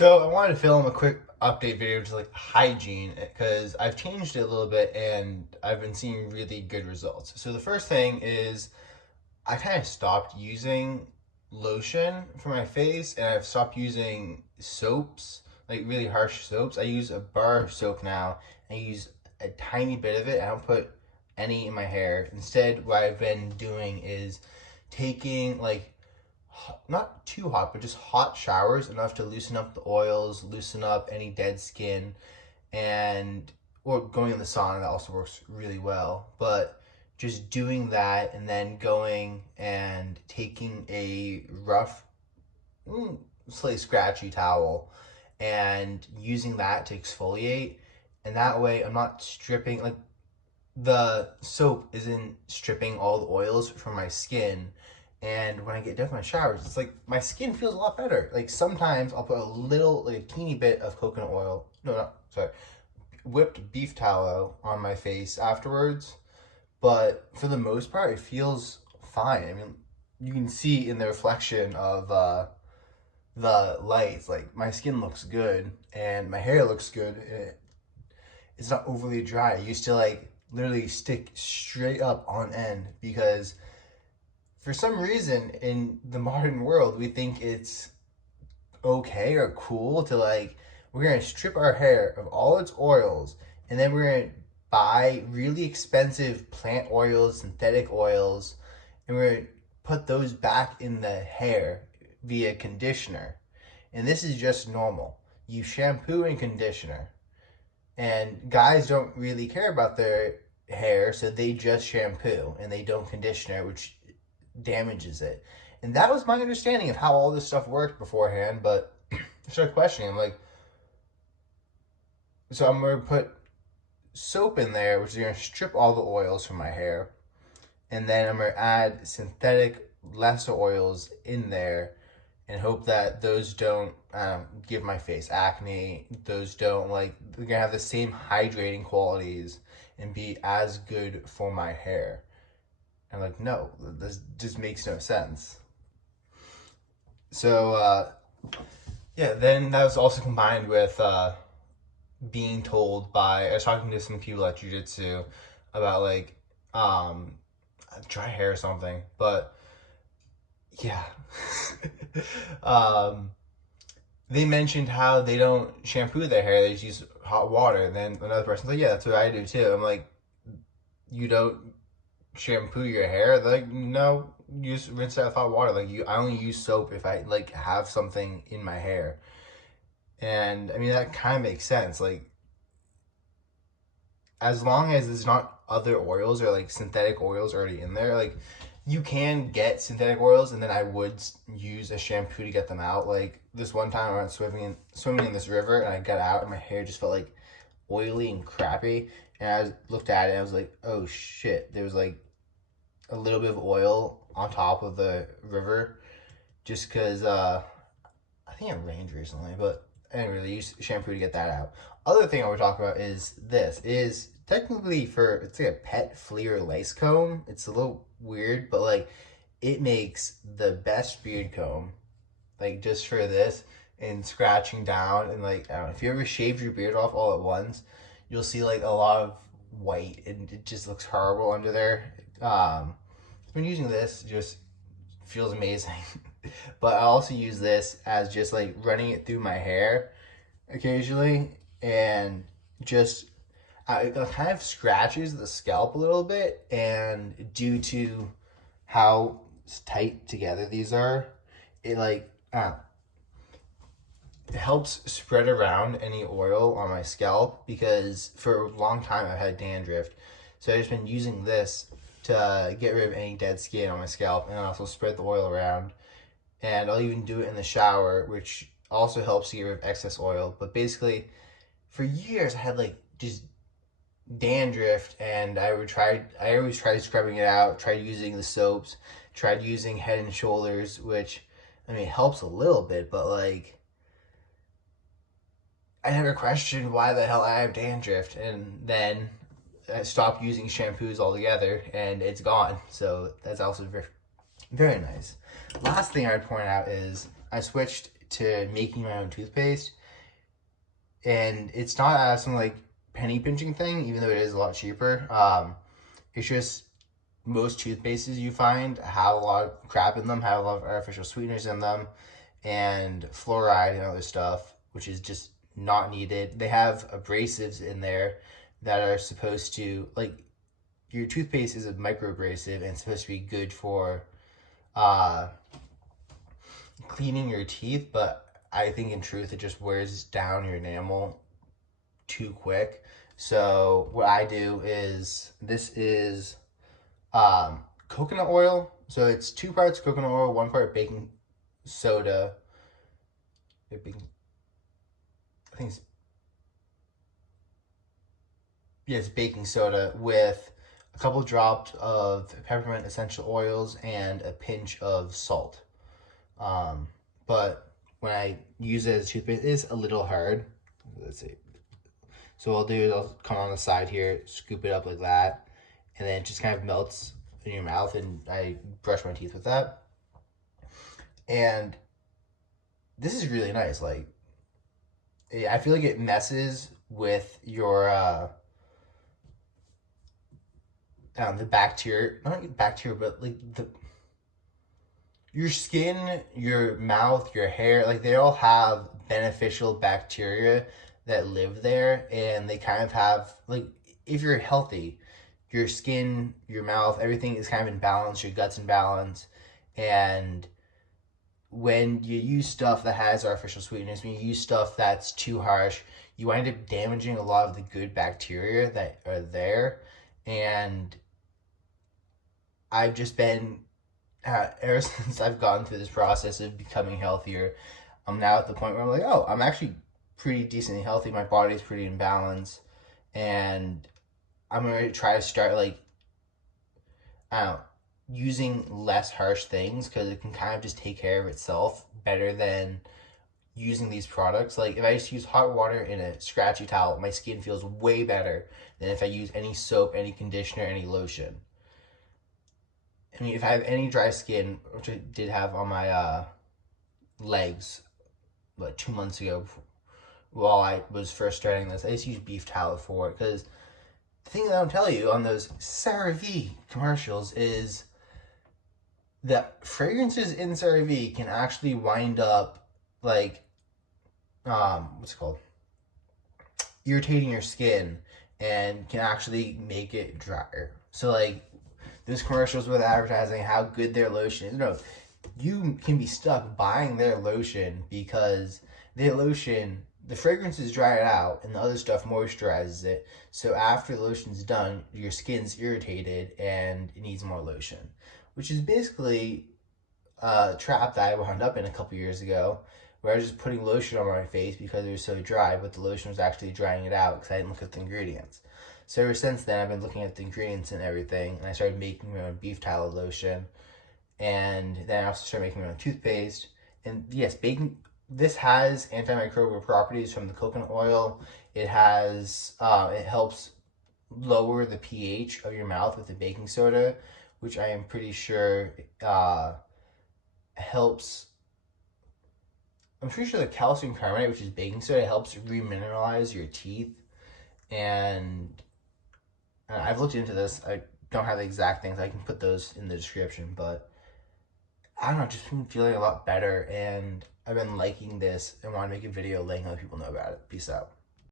So I wanted to film a quick update video to like hygiene because I've changed it a little bit and I've been seeing really good results. So the first thing is I kind of stopped using lotion for my face and I've stopped using soaps, like really harsh soaps. I use a bar of soap now and I use a tiny bit of it. I don't put any in my hair. Instead, what I've been doing is taking like not too hot, but just hot showers enough to loosen up the oils, loosen up any dead skin, and or going in the sauna that also works really well. But just doing that and then going and taking a rough, slightly scratchy towel and using that to exfoliate, and that way I'm not stripping like the soap isn't stripping all the oils from my skin. And when I get done with my showers, it's like my skin feels a lot better. Like sometimes I'll put a little, like a teeny bit of coconut oil, no, not, sorry, whipped beef tallow on my face afterwards. But for the most part, it feels fine. I mean, you can see in the reflection of the lights, like my skin looks good and my hair looks good. It's not overly dry. I used to like literally stick straight up on end because for some reason in the modern world we think it's okay or cool to like we're gonna strip our hair of all its oils and then we're gonna buy really expensive plant oils, synthetic oils, and we're gonna put those back in the hair via conditioner. And this is just normal. You shampoo and conditioner. And guys don't really care about their hair, so they just shampoo and they don't conditioner, which damages it. And that was my understanding of how all this stuff worked beforehand, but I started questioning. I'm like, so I'm going to put soap in there, which is going to strip all the oils from my hair. And then I'm going to add synthetic lesser oils in there and hope that those don't give my face acne. Those don't like, they're going to have the same hydrating qualities and be as good for my hair. I'm like, no, this just makes no sense. So, yeah, then that was also combined with being told by, I was talking to some people at jiu-jitsu about like dry hair or something, but yeah. They mentioned how they don't shampoo their hair, they just use hot water. And then another person's like, yeah, that's what I do too. I'm like, you don't shampoo your hair? They're like, no, you just rinse it with hot water. Like I only use soap if I like have something in my hair. And I mean that kind of makes sense. Like as long as there's not other oils or like synthetic oils already in there, like you can get synthetic oils, and then I would use a shampoo to get them out. Like this one time I went swimming in this river, and I got out, and my hair just felt like oily and crappy. And looked at it, and I was like, oh shit! There was like a little bit of oil on top of the river, just because I think it rained recently. But anyway, they use shampoo to get that out. Other thing I would talk about is this is technically it's like a pet flea or lice comb. It's a little weird, but like it makes the best beard comb, like just for this and scratching down. And like I don't know, if you ever shaved your beard off all at once, you'll see like a lot of white and it just looks horrible under there. I've been using this, just feels amazing. But I also use this as just like running it through my hair occasionally, and just it kind of scratches the scalp a little bit, and due to how tight together these are, it like it helps spread around any oil on my scalp, because for a long time I've had dandruff. So I've just been using this to get rid of any dead skin on my scalp and also spread the oil around. And I'll even do it in the shower, which also helps to get rid of excess oil. But basically, for years I had like just dandruff, and I always tried scrubbing it out, tried using the soaps, tried using Head and Shoulders, which I mean it helps a little bit, but like I never questioned why the hell I have dandruff. And then I stopped using shampoos altogether and it's gone. So that's also very, very nice. Last thing I'd point out is I switched to making my own toothpaste, and it's not some like penny pinching thing, even though it is a lot cheaper. It's just most toothpastes you find have a lot of crap in them, have a lot of artificial sweeteners in them, and fluoride and other stuff, which is just not needed. They have abrasives in there that are supposed to, like, your toothpaste is a microabrasive and it's supposed to be good for cleaning your teeth, but I think in truth it just wears down your enamel too quick. So what I do is, this is coconut oil. So it's 2 parts coconut oil, 1 part baking soda. I think it's, yeah, it's baking soda with a couple drops of peppermint essential oils and a pinch of salt. But when I use it as toothpaste, it is a little hard. Let's see. So what I'll do is I'll come on the side here, scoop it up like that, and then it just kind of melts in your mouth, and I brush my teeth with that. And this is really nice. Like, I feel like it messes with your the bacteria, not bacteria, but like your skin, your mouth, your hair, like they all have beneficial bacteria that live there, and they kind of have, like, if you're healthy, your skin, your mouth, everything is kind of in balance, your gut's in balance. And when you use stuff that has artificial sweeteners, when you use stuff that's too harsh, you wind up damaging a lot of the good bacteria that are there. And I've just been, ever since I've gone through this process of becoming healthier, I'm now at the point where I'm like, oh, I'm actually pretty decently healthy. My body's pretty in balance. And I'm going to try to start, like, I don't know, using less harsh things, because it can kind of just take care of itself better than using these products. Like, if I just use hot water in a scratchy towel, my skin feels way better than if I use any soap, any conditioner, any lotion. I mean, if I have any dry skin, which I did have on my legs, like 2 months ago, while I was first starting this, I just used beef tallow for it, because the thing that I don't tell you on those CeraVe commercials is that fragrances in CeraVe can actually wind up, like, what's it called? Irritating your skin, and can actually make it drier. So, like, those commercials with advertising how good their lotion is, no, you can be stuck buying their lotion because their lotion, the fragrances dry it out and the other stuff moisturizes it. So after the lotion's done, your skin's irritated and it needs more lotion, which is basically a trap that I wound up in a couple years ago, where I was just putting lotion on my face because it was so dry, but the lotion was actually drying it out because I didn't look at the ingredients. So ever since then, I've been looking at the ingredients and everything, and I started making my own beef tallow lotion, and then I also started making my own toothpaste. And yes, baking, this has antimicrobial properties from the coconut oil. It has, it helps lower the pH of your mouth with the baking soda, which I am pretty sure helps. I'm pretty sure the calcium carbonate, which is baking soda, helps remineralize your teeth. And I've looked into this. I don't have the exact things. I can put those in the description, but I don't know, just been feeling a lot better, and I've been liking this and want to make a video letting other people know about it. Peace out.